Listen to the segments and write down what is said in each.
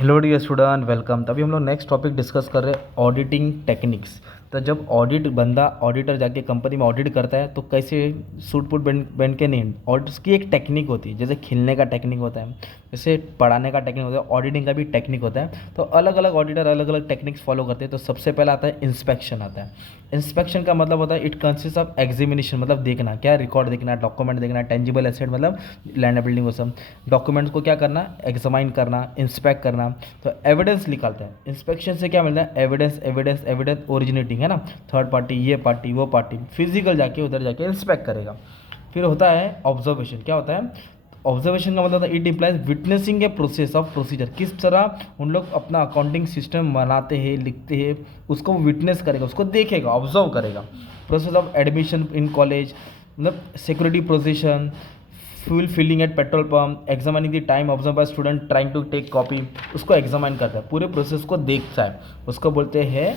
Hello dear student, welcome. तभी हम लोग नेक्स्ट टॉपिक डिस्कस कर रहे हैं ऑडिटिंग टेक्निक्स। तो जब ऑडिटर जाके कंपनी में ऑडिट करता है तो कैसे सूट बूट बन के नहीं, और उसकी एक टेक्निक होती है। जैसे खिलने का टेक्निक होता है, जैसे पढ़ाने का टेक्निक होता है, ऑडिटिंग का भी टेक्निक होता है। तो अलग अलग ऑडिटर अलग अलग टेक्निक्स फॉलो करते हैं। तो सबसे पहला आता है इंस्पेक्शन आता है। इंस्पेक्शन का मतलब होता है इट कंसिस्ट ऑफ एग्जामिनेशन, मतलब देखना, क्या रिकॉर्ड देखना, डॉक्यूमेंट देखना, टेंजिबल एसेट मतलब लैंड बिल्डिंग वो सब डॉक्यूमेंट्स को क्या करना, एग्जामाइन करना, इंस्पेक्ट करना। तो एविडेंस निकालते हैं। इंस्पेक्शन से क्या मिलता है, एविडेंस एविडेंस एविडेंस ओरिजिनेटिंग है ना, थर्ड पार्टी, ये पार्टी वो पार्टी, फिजिकल जाके उधर जाके इंस्पेक्ट करेगा। फिर होता है ऑब्जर्वेशन। क्या होता है ऑब्जर्वेशन का मतलब it implies witnessing a process of procedure. किस तरह उन लोग अपना अकाउंटिंग सिस्टम बनाते हैं, लिखते हैं, उसको विटनेस करेगा, उसको देखेगा, ऑब्जर्व करेगा। Process of admission in college, मतलब security position, fuel filling at petrol pump, examining the time observe by student trying to take copy, उसको एग्जामाइन करता है, पूरे प्रोसेस को देखता है, उसको बोलते हैं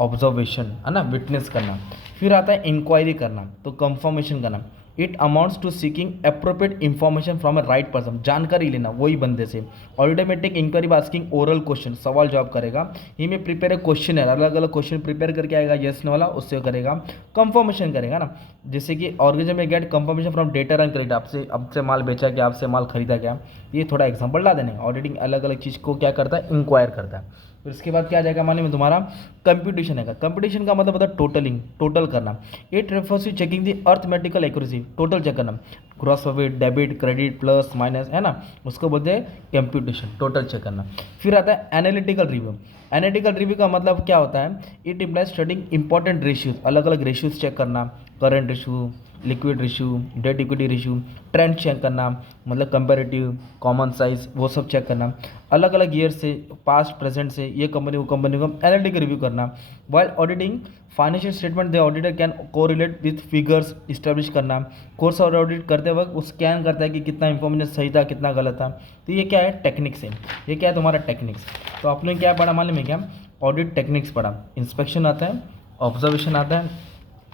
ऑब्जर्वेशन, है ना, विटनेस करना। फिर आता है इंक्वायरी करना, तो कंफर्मेशन करना। It amounts to seeking appropriate information from a right person, जानकारी लेना वही बंदे से। ऑडिटर में take inquiry asking oral question, सवाल जवाब करेगा। ही में प्रिपेयर ए क्वेश्चन है, अलग अलग क्वेश्चन प्रिपेयर करके आएगा, यस नो वाला, उससे करेगा। कंफर्मेशन करेगा ना, जैसे कि ऑर्गेनाइजेशन में get confirmation from debtor and credit, आपसे माल बेचा क्या, आपसे माल खरीदा क्या, ये थोड़ा एग्जाम्पल ला देने। ऑडिटिंग अलग अलग चीज़ को क्या करता है, इंक्वायर करता है। फिर इसके बाद क्या आ जाएगा माने में तुम्हारा कंप्यूटेशन है। कंप्यूटेशन का मतलब होता है टोटलिंग, टोटल करना। It refers to checking the arithmetical accuracy, total check करना, gross profit, debit, credit, plus minus, है ना, उसको बोलते हैं कंप्यूटेशन, टोटल चेक करना। फिर आता है एनालिटिकल रिव्यू। एनालिटिकल रिव्यू का मतलब क्या होता है, it implies studying important ratios, अलग अलग रेशियोज चेक करना, current ratio, liquid ratio, debt equity ratio, trend check करना, मतलब कंपेरेटिव, कॉमन साइज, वो सब चेक करना। अलग अलग ईयर से, पास्ट प्रेजेंट से, ये कंपनी वो कंपनी को एनालिटिकल रिव्यू करना। While auditing financial statement the auditor can correlate with figures establish करना। कोर्स और ऑडिट करते वक्त वो स्कैन करता है कि कितना इंफॉर्मेशन सही था, कितना गलत था। तो ये क्या है, टेक्निक्स है। ये क्या है तुम्हारा टेक्निक्स। तो आपने क्या पढ़ा मालूम है क्या, ऑडिट टेक्निक्स पढ़ा। इंस्पेक्शन आता है, ऑब्जर्वेशन आता है,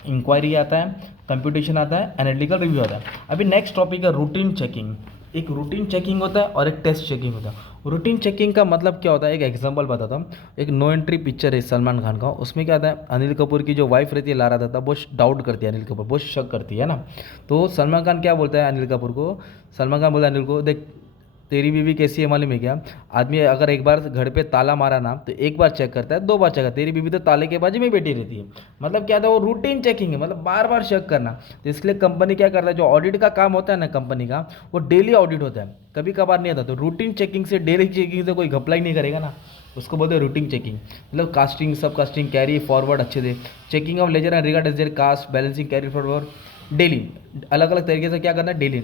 इंक्वायरी आता है, कंप्यूटेशन आता है, एनालिटिकल रिव्यू आता है। अभी नेक्स्ट टॉपिक है रूटीन चेकिंग। एक रूटीन चेकिंग होता है और एक टेस्ट चेकिंग होता है। रूटीन चेकिंग का मतलब क्या होता है, एक एग्जांपल बताता हूँ। एक नो एंट्री पिक्चर है सलमान खान का, उसमें क्या आता है, अनिल कपूर की जो वाइफ रहती है लारा दत्ता, बहुत डाउट करती है अनिल कपूर, बहुत शक करती है ना। तो सलमान खान क्या बोलता है अनिल कपूर को, सलमान खान बोलता है अनिल को, देख तेरी बीवी कैसी है मालूम है क्या, आदमी अगर एक बार घर पे ताला मारा ना तो एक बार चेक करता है, दो बार चेक करता है, तेरी बीवी तो ताले के बाजू में बैठी रहती है। मतलब क्या था, वो रूटीन चेकिंग है, मतलब बार बार चेक करना। तो इसलिए कंपनी क्या करता है, जो ऑडिट का काम होता है ना कंपनी का, वो डेली ऑडिट होता है, कभी कभार नहीं आता। तो रूटीन चेकिंग से, डेली चेकिंग से कोई घपला ही नहीं करेगा ना, उसको बोलते हैं रूटीन चेकिंग। मतलब कास्टिंग, सब कास्टिंग, कैरी फॉरवर्ड अच्छे से, checking of ledger and regard as their cast, balancing, carry forward, daily अलग अलग तरीके से क्या करना है, डेली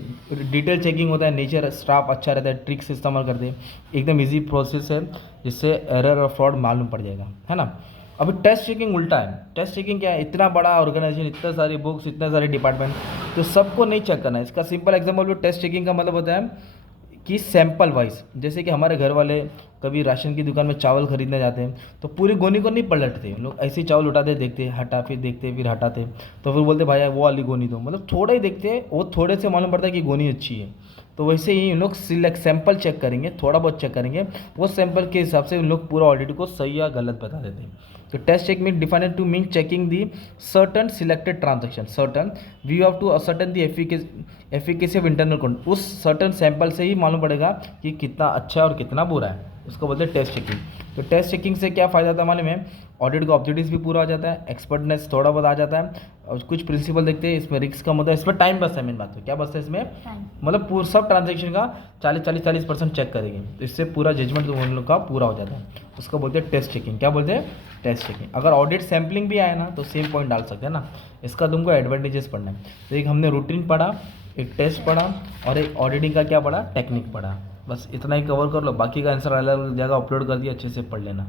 डिटेल चेकिंग होता है। नेचर स्टाफ अच्छा रहता है, ट्रिक्स इस्तेमाल करते हैं, एकदम इजी प्रोसेस है, जिससे एरर और फ्रॉड मालूम पड़ जाएगा, है ना। अभी टेस्ट चेकिंग उल्टा है। टेस्ट चेकिंग क्या है, इतना बड़ा ऑर्गेनाइजेशन, इतने सारी बुक्स, इतने सारे डिपार्टमेंट, तो सबको नहीं चेक करना है। इसका सिंपल एग्जाम्पल, टेस्ट चेकिंग का मतलब होता है कि सैंपल वाइज, जैसे कि हमारे घर वाले कभी राशन की दुकान में चावल खरीदने जाते हैं तो पूरी गोनी को नहीं पलटते लोग, ऐसे ही चावल उठाते, देखते, हटा, फिर देखते, फिर हटाते, तो फिर बोलते भाई वो वाली गोनी दो, मतलब थोड़ा ही देखते हैं, वो थोड़े से मालूम पड़ता है कि गोनी अच्छी है। तो वैसे ही उन लोग सिलेक्ट सैंपल चेक करेंगे, थोड़ा बहुत चेक करेंगे, वो सैंपल के हिसाब से उन लोग पूरा ऑडिट को सही या गलत बता देते हैं। तो test check mean defined to mean checking the certain selected transaction, certain we have to ascertain the efficacy of internal control, उस सर्टन सैंपल से ही मालूम पड़ेगा कि कितना अच्छा है और कितना बुरा है, उसको बोलते हैं टेस्ट चेकिंग। तो टेस्ट चेकिंग से क्या फ़ायदा था मालूम है, ऑडिट का ऑब्जेक्टिव्स भी पूरा हो जाता है, एक्सपर्टनेस थोड़ा बहुत आ जाता है, और कुछ प्रिंसिपल देखते हैं, इसमें रिस्क कम होता है, इसमें टाइम बचता है। मेन बात तो क्या बचता है इसमें, मतलब पूरा सब ट्रांजेक्शन का 40-40% चेक करेंगे, तो इससे पूरा जजमेंट तो उन लोग का पूरा हो जाता है, उसको बोलते हैं टेस्ट चेकिंग। क्या बोलते हैं, टेस्ट चेकिंग। अगर ऑडिट सैम्पलिंग भी आए ना तो सेम पॉइंट डाल सकते हैं ना, इसका तुमको एडवांटेजेस पढ़ना है। तो एक हमने रूटीन पढ़ा, एक टेस्ट पढ़ा, और एक ऑडिटिंग का क्या पढ़ा, टेक्निक पढ़ा। बस इतना ही कवर कर लो, बाकी का आंसर अलग अलग जगह अपलोड कर दिया, अच्छे से पढ़ लेना।